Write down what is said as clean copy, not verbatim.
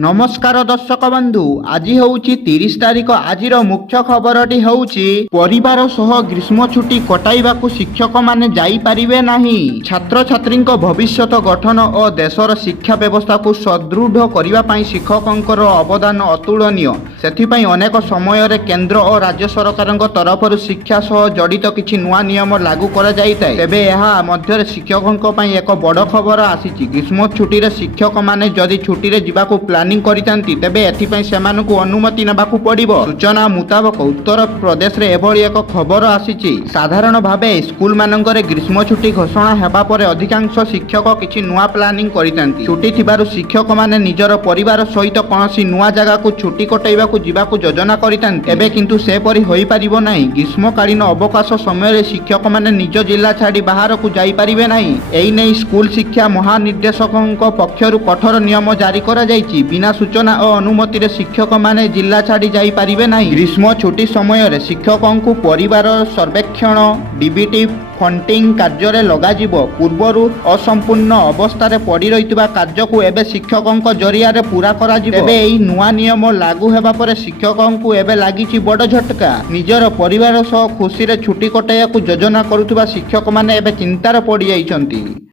नमस्कार दर्शक बंधु आज हूँ 30 तारिख आज मुख्य खबरटी हूँ परिवार सह ग्रीष्म छुट्टी कटाइबाकू शिक्षक माने जाई परिबे नाही। छात्र छात्री भविष्यत गठन और देशर शिक्षा व्यवस्था को सुदृढ़ करने पाई शिक्षकों अवदान अतुलनीय। सेथिपाई अनेक समय केंद्र और राज्य सरकार तरफ शिक्षा सह जड़ित किछि नुआ नियम लागू करा जाइताय। तेबे एहा मध्य शिक्षकों पाई एक बड़ खबर आसीछि। ग्रीष्म छुट्टी रे शिक्षक माने जदि छुट्टी रे जिबाकू प्लानिंग करितांती तेबे एथिपाई सेमानकु अनुमति नेबाकू पड़िबो। सूचना मुताबक उत्तर प्रदेश रे एभली एक खबर आसीछि। साधारण भावे स्कूल मानकरे ग्रीष्म छुट्टी घोषणा हेबा परे अधिकांश शिक्षक किछि नुआ प्लानिंग करितांती। छुट्टी थिबारु शिक्षक माने निजर परिवार सहित कोनोसी नुआ जगह को छुट्टी कटाइबाकू जिबाकू योजना करितांती। एबे किंतु से परि होई परिबो नाही। ग्रीष्मकालीन अवकाश समय रे शिक्षक माने निज जिल्ला छाड़ी बाहर को जाई परिबे नाही। एई नै स्कूल शिक्षा महानिर्देशकଙ୍କ पक्षरु कठोर नियम जारी करा जायछि। बिना सूचना और अनुमति रे शिक्षक माने जिला छाड़ी जाई परिबे नाही। ग्रीष्म छुट्टी समय रे शिक्षकों को परिवार सर्वेक्षण डीबीटी फंडिंग कार्य रे लगा जिवो। पूर्वरु असंपूर्ण अवस्था रे पड़ी रहितबा कार्य को एबे शिक्षकों जरिया रे पूरा करा जिवो। एबे एई नुआ नियम लागू हेबा परे शिक्षकों को एबे लागिछि बड़ झटका। निजर परिवार सह खुशी रे छुट्टी कटाइया को योजना करुथबा शिक्षक माने एबे चिंतार पड़ी जाइछन्ति।